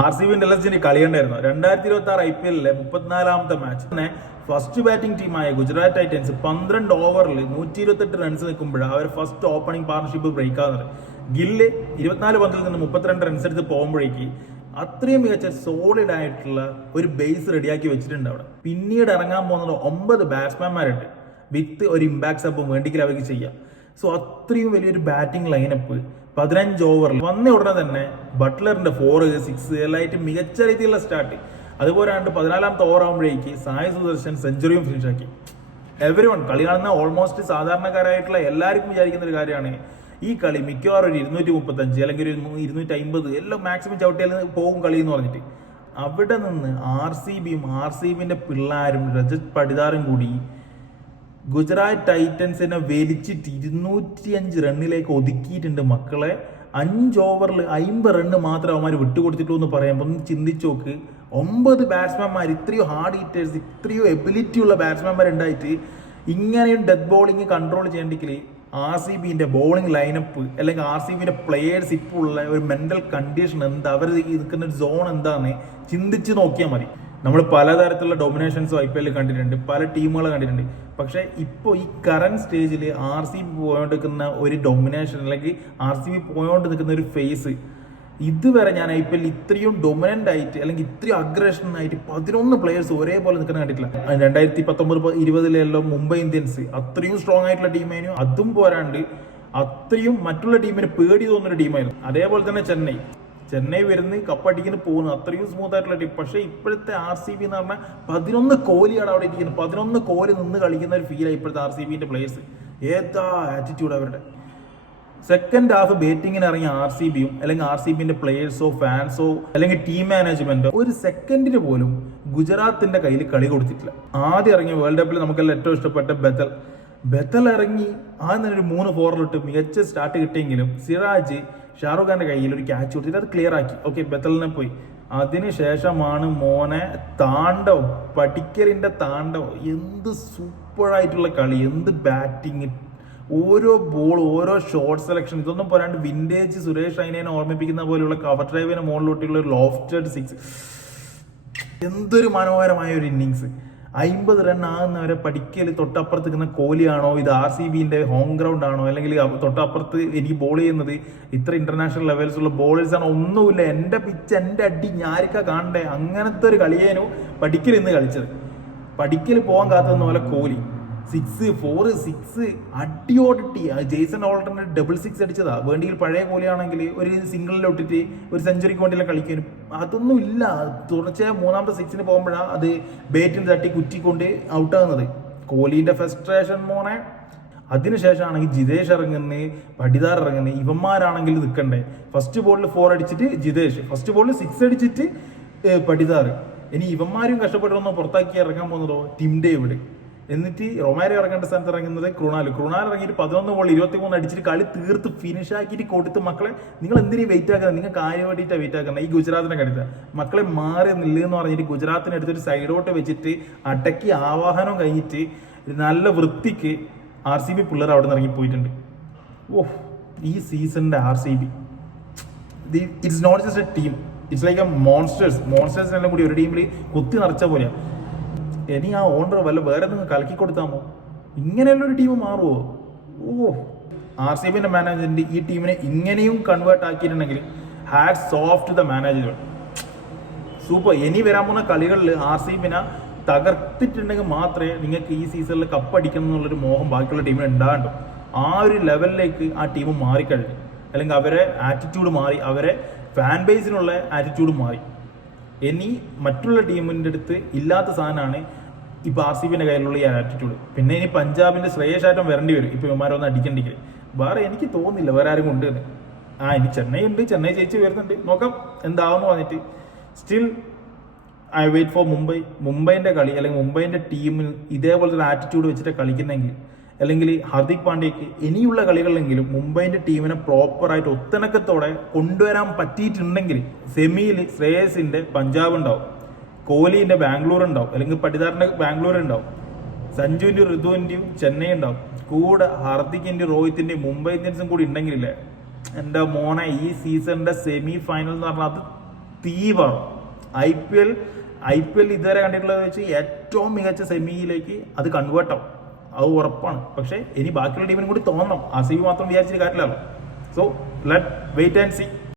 RCB ഡെല്ലസിന്റെ കളിയുണ്ടായിരുന്നു 2026 IPL 34ാമത്തെ match തന്നെ. First batting ടീമായ Gujarat Titans 12 ഓവറിൽ 128 റൺസ് നിൽക്കുമ്പോഴാണ് അവർ ഫസ്റ്റ് ഓപ്പണിംഗ് പാർട്ണർഷിപ്പ് ബ്രേക്ക് ആകുന്നത്. ഗില്ല് 24 പന്തിൽ നിന്ന് 32 റൺസ് എടുത്ത് പോകുമ്പോഴേക്ക് അത്രയും മികച്ച സോളിഡ് ആയിട്ടുള്ള ഒരു ബേസ് റെഡിയാക്കി വെച്ചിട്ടുണ്ട് അവിടെ. പിന്നീട് ഇറങ്ങാൻ പോകുന്നത് 9 ബാറ്റ്സ്മാൻമാരുണ്ട് വിത്ത് ഒരു ഇമ്പാക്ട് സബും വേണ്ടിക്കിൽ അവർക്ക് ചെയ്യാം. സോ അത്രയും വലിയൊരു ബാറ്റിംഗ് ലൈനപ്പ് 15 ഓവറിൽ വന്ന ഉടനെ തന്നെ ബട്ട്ലറിന്റെ 4, 6 എല്ലായിട്ട് മികച്ച രീതിയിലുള്ള സ്റ്റാർട്ട്. അതുപോലെ 14ാമത്തെ ഓവർ ആകുമ്പോഴേക്ക് സായ് സുദർശൻ സെഞ്ചുറിയും ഫിനിഷാക്കി. എവരി വൺ കളി കാണുന്ന ഓൾമോസ്റ്റ് സാധാരണക്കാരായിട്ടുള്ള എല്ലാവർക്കും വിചാരിക്കുന്ന ഒരു കാര്യമാണ് ഈ കളി മിക്കവാറും ഒരു 235 അല്ലെങ്കിൽ ഒരു 250 എല്ലാം മാക്സിമം ചവിട്ടിയാൽ പോകും കളി എന്ന് പറഞ്ഞിട്ട്. അവിടെ നിന്ന് RCBന്റെ പിള്ളേരും രജത് പടിദാറും കൂടി ഗുജറാത്ത് ടൈറ്റൻസിനെ വലിച്ചിട്ട് 205 റണ്ണിലേക്ക് ഒതുക്കിയിട്ടുണ്ട് മക്കളെ. 5 ഓവറിൽ 50 റണ്ണ് മാത്രം അവന്മാർ വിട്ടുകൊടുത്തിട്ടു എന്ന് പറയുമ്പോൾ ഒന്ന് ചിന്തിച്ചു നോക്ക്. 9 ബാറ്റ്സ്മാൻമാർ, ഇത്രയോ ഹാർഡ് ഹീറ്റേഴ്സ്, ഇത്രയോ എബിലിറ്റി ഉള്ള ബാറ്റ്സ്മാൻമാർ ഉണ്ടായിട്ട് ഇങ്ങനെയും ഡെത്ത് ബോളിങ് കൺട്രോൾ ചെയ്യണ്ടെങ്കിൽ RCBന്റെ ബോളിംഗ് ലൈനപ്പ് അല്ലെങ്കിൽ RCBന്റെ പ്ലെയേഴ്സ് ഇപ്പോൾ ഉള്ള ഒരു മെന്റൽ കണ്ടീഷൻ എന്താ, അവർ നിൽക്കുന്ന ഒരു സോൺ എന്താന്ന് ചിന്തിച്ച് നോക്കിയാൽ മതി. നമ്മൾ പലതരത്തിലുള്ള ഡൊമിനേഷൻസും IPL കണ്ടിട്ടുണ്ട്, പല ടീമുകളെ കണ്ടിട്ടുണ്ട്. പക്ഷെ ഇപ്പോൾ ഈ കറന്റ് സ്റ്റേജിൽ RCB പോയോണ്ടിരിക്കുന്ന ഒരു ഡൊമിനേഷൻ അല്ലെങ്കിൽ RCB പോയോണ്ട് നിൽക്കുന്ന ഒരു ഫേസ് ഇതുവരെ ഞാൻ IPL ഇത്രയും ഡൊമിനന്റ് ആയിട്ട് അല്ലെങ്കിൽ ഇത്രയും അഗ്രഷൻ ആയിട്ട് 11 പ്ലേയേഴ്സ് ഒരേപോലെ നിൽക്കുന്ന കണ്ടിട്ടില്ല. 2019-20 മുംബൈ ഇന്ത്യൻസ് അത്രയും സ്ട്രോങ് ആയിട്ടുള്ള ടീമായിരുന്നു. അതും പോരാണ്ട് അത്രയും മറ്റുള്ള ടീമിന് പേടി തോന്നുന്ന ടീമായിരുന്നു. അതേപോലെ തന്നെ ചെന്നൈ വരുന്ന കപ്പടിക്കുന്ന പോകുന്നു, അത്രയും സ്മൂത്ത് ആയിട്ടുള്ള ടീം. പക്ഷെ ഇപ്പോഴത്തെ RCB എന്ന് പറഞ്ഞാൽ 11 കോഹ്ലിയാണ് അവിടെ ഇരിക്കുന്നത്. 11 കോഹ്ലി നിന്ന് കളിക്കുന്ന ഒരു ഫീലാണ് ഇപ്പോഴത്തെ RCBന്റെ പ്ലേയേഴ്സ്. ഏതാ ആറ്റിറ്റ്യൂഡ് അവരുടെ. സെക്കൻഡ് ഹാഫ് ബാറ്റിങ്ങിന് ഇറങ്ങിയ RCBയും അല്ലെങ്കിൽ RCBന്റെ പ്ലേയേഴ്സോ ഫാൻസോ അല്ലെങ്കിൽ ടീം മാനേജ്മെന്റോ ഒരു സെക്കൻഡിന് പോലും ഗുജറാത്തിന്റെ കയ്യിൽ കളി കൊടുത്തിട്ടില്ല. ആദ്യം ഇറങ്ങിയ വേൾഡ് കപ്പിൽ നമുക്കെല്ലാം ഏറ്റവും ഇഷ്ടപ്പെട്ട ബെത്തൽ ഇറങ്ങി ആദ്യം തന്നെ ഒരു 3 ഫോറിലിട്ട് മികച്ച സ്റ്റാർട്ട് കിട്ടിയെങ്കിലും സിറാജ് ഷാറുഖ് ഖാന്റെ കയ്യിൽ ഒരു ക്യാച്ച് കൊടുത്തിട്ട് അത് ക്ലിയർ ആക്കി. ഓക്കെ, ബെത്തലിനെ പോയി. അതിനുശേഷമാണ് മോനെ താണ്ഡവം, പടിക്കലിന്റെ താണ്ഡവം. എന്ത് സൂപ്പറായിട്ടുള്ള കളി, എന്ത് ബാറ്റിങ്, ഓരോ ബോൾ, ഓരോ ഷോട്ട് സെലക്ഷൻ. ഇതൊന്നും പോരാണ്ട് വിന്റേജ് സുരേഷ് റൈനയെ ഓർമ്മിപ്പിക്കുന്ന പോലെയുള്ള കവർ ഡ്രൈവിന് മുകളിലോട്ടുള്ള ഒരു ലോഫ്റ്റഡ് 6. എന്തൊരു മനോഹരമായ ഒരു ഇന്നിങ്സ്. 50 റൺ ആകുന്നവരെ പഠിക്കൽ തൊട്ടപ്പുറത്ത് നിൽക്കുന്ന കോഹ്ലിയാണോ, ഇത് RCBന്റെ ഹോം ഗ്രൗണ്ട് ആണോ, അല്ലെങ്കിൽ തൊട്ടപ്പുറത്ത് എനിക്ക് ബോൾ ചെയ്യുന്നത് ഇത്ര ഇന്റർനാഷണൽ ലെവൽസ് ഉള്ള ബോളേഴ്സ് ആണോ, ഒന്നുമില്ല. എൻ്റെ പിച്ച്, എൻ്റെ അടി ഞാരിക്ക കാണണ്ടേ, അങ്ങനത്തെ ഒരു കളിയേനു പഠിക്കൽ ഇന്ന് കളിച്ചത്. പഠിക്കൽ പോകാൻ കാത്തുന്ന പോലെ കോഹ്ലി 6, 4, 6 അടിയോടിട്ടി. ജെയ്സൺ ഹോൾട്ടറിന് ഡബിൾ 6 അടിച്ചതാ. വേണ്ടിയിൽ പഴയ കോഹ്ലിയാണെങ്കിൽ ഒരു സിംഗിളിലൊട്ടിട്ട് ഒരു സെഞ്ചുറിക്ക് വേണ്ടിയുള്ള കളിക്കാനും അതൊന്നും ഇല്ല. തുടർച്ചയായ 3ാമത്തെ 6-ന് പോകുമ്പോഴാണ് അത് ബേറ്റിൽ തട്ടി കുറ്റിക്കൊണ്ട് ഔട്ടാകുന്നത്. കോഹ്ലിന്റെ ഫ്രസ്ട്രേഷൻ മോനെ. അതിനുശേഷമാണെങ്കിൽ ജിതേഷ് ഇറങ്ങുന്നത്, പടിദാർ ഇറങ്ങുന്നത്. ഇവന്മാരാണെങ്കിൽ നിൽക്കണ്ടേ. ഫസ്റ്റ് ബോളിൽ 4 അടിച്ചിട്ട് ജിതേഷ്, ഫസ്റ്റ് ബോളിൽ 6 അടിച്ചിട്ട് പടിദാർ. ഇനി ഇവന്മാരും കഷ്ടപ്പെട്ടൊന്ന് പുറത്താക്കി ഇറങ്ങാൻ പോകുന്നതോ ടിം ഡേവിഡ്. എന്നിട്ട് റൊമാരോ ഇറങ്ങേണ്ട സ്ഥാനത്ത് ഇറങ്ങുന്നത് കൃണാൽ ഇറങ്ങിയിട്ട് 11 ബോൾ 23 അടിച്ചിട്ട് കളി തീർത്ത് ഫിനിഷ് ആക്കിയിട്ട് കൊടുത്ത്. മക്കളെ, നിങ്ങൾ എന്തിനു വെയിറ്റ് ആക്കുന്നത്? നിങ്ങൾ കാര്യം വേണ്ടിയിട്ടാണ് വെയിറ്റ് ആക്കുന്നത്. ഈ ഗുജറാത്തിനെ കടുത്ത മക്കളെ മാറി നില്ലെന്ന് പറഞ്ഞിട്ട് ഗുജറാത്തിനെ എടുത്തിട്ട് സൈഡോട്ട് വെച്ചിട്ട് അടക്കി ആവാഹനം കഴിഞ്ഞിട്ട് നല്ല വൃത്തിക്ക് RCB പിള്ളേർ അവിടെ നിന്ന് ഇറങ്ങിപ്പോയിട്ടുണ്ട്. ഓഹ്, ഈ സീസണിന്റെ RCB it's not just a team, it's like a monsters എല്ലാം കൂടി ഒരു ടീമിൽ കുത്തി നിറച്ച പോലെയാണ്. ഇനി ആ ഓണർ വല്ല വേറെ നിങ്ങൾ കലക്കി കൊടുത്താമോ? ഇങ്ങനെയുള്ള ഒരു ടീം മാറുമോ? RCBന്റെ മാനേജ്മെന്റ് ഈ ടീമിനെ ഇങ്ങനെയും കൺവേർട്ട് ആക്കിയിട്ടുണ്ടെങ്കിൽ hats off to the manager. Super. ഇനി വരാൻ പോകുന്ന കളികളിൽ RCBനെ തകർത്തിട്ടുണ്ടെങ്കിൽ മാത്രമേ നിങ്ങൾക്ക് ഈ സീസണിൽ കപ്പടിക്കണം എന്നുള്ളൊരു മോഹം ബാക്കിയുള്ള ടീമിന് ഉണ്ടാകണ്ടോ. ആ ഒരു ലെവലിലേക്ക് ആ ടീം മാറിക്കഴിഞ്ഞു. അല്ലെങ്കിൽ അവരെ ആറ്റിറ്റ്യൂഡ് മാറി, അവരെ ഫാൻ ബേസിനുള്ള ആറ്റിറ്റ്യൂഡ് മാറി. ഇനി മറ്റുള്ള ടീമിൻ്റെ അടുത്ത് ഇല്ലാത്ത സാധനമാണ് ഇപ്പോൾ RCBന്റെ കയ്യിലുള്ള ഈ ആറ്റിറ്റ്യൂഡ്. പിന്നെ ഇനി പഞ്ചാബിന്റെ ശ്രേയസ് ആയിട്ടും വരേണ്ടി വരും ഇപ്പോൾ ഇവന്മാരൊന്നും അടിക്കണ്ടെങ്കിൽ. വേറെ എനിക്ക് തോന്നുന്നില്ല വേറെ ആരും കൊണ്ടുവന്ന്. ഇനി ചെന്നൈ ഉണ്ട്, ചെന്നൈ ജയിച്ച് വരുന്നുണ്ട്, നോക്കാം എന്താവെന്ന് പറഞ്ഞിട്ട്. സ്റ്റിൽ ഐ വെയിറ്റ് ഫോർ മുംബൈൻ്റെ കളി അല്ലെങ്കിൽ മുംബൈൻ്റെ ടീമിൽ ഇതേപോലത്തെ ഒരു ആറ്റിറ്റ്യൂഡ് വെച്ചിട്ട് കളിക്കുന്നെങ്കിൽ, അല്ലെങ്കിൽ ഹാർദിക് പാണ്ഡ്യക്ക് ഇനിയുള്ള കളികളിലെങ്കിലും മുംബൈൻ്റെ ടീമിനെ പ്രോപ്പറായിട്ട് ഒത്തിണക്കത്തോടെ കൊണ്ടുവരാൻ പറ്റിയിട്ടുണ്ടെങ്കിൽ സെമിയിൽ ശ്രേയസിന്റെ പഞ്ചാബ് ഉണ്ടാവും, കോഹ്ലിന്റെ ബാംഗ്ലൂർ ഉണ്ടാവും, അല്ലെങ്കിൽ പടിദാറിന്റെ ബാംഗ്ലൂർ ഉണ്ടാവും, സഞ്ജുവിന്റെ ഋതുവിന്റെയും ചെന്നൈ ഉണ്ടാവും, കൂടെ ഹാർദിക്കിന്റെ രോഹിത്തിന്റെയും മുംബൈ ഇന്ത്യൻസും കൂടി ഉണ്ടെങ്കിലേ എൻ്റെ മോനെ ഈ സീസണിന്റെ സെമി ഫൈനൽ എന്ന് പറഞ്ഞാൽ അത് തീവ്രം. ഐ പി എൽ ഇതുവരെ കണ്ടിട്ടുള്ളത് വെച്ച് ഏറ്റവും മികച്ച സെമിയിലേക്ക് അത് കൺവേർട്ട് ആവും, അത് ഉറപ്പാണ്. പക്ഷേ ഇനി ബാക്കിയുള്ള ടീമിനും കൂടി തോന്നണം, RCB മാത്രം വിചാരിച്ചിട്ട് കാര്യമില്ലല്ലോ. So let wait and see.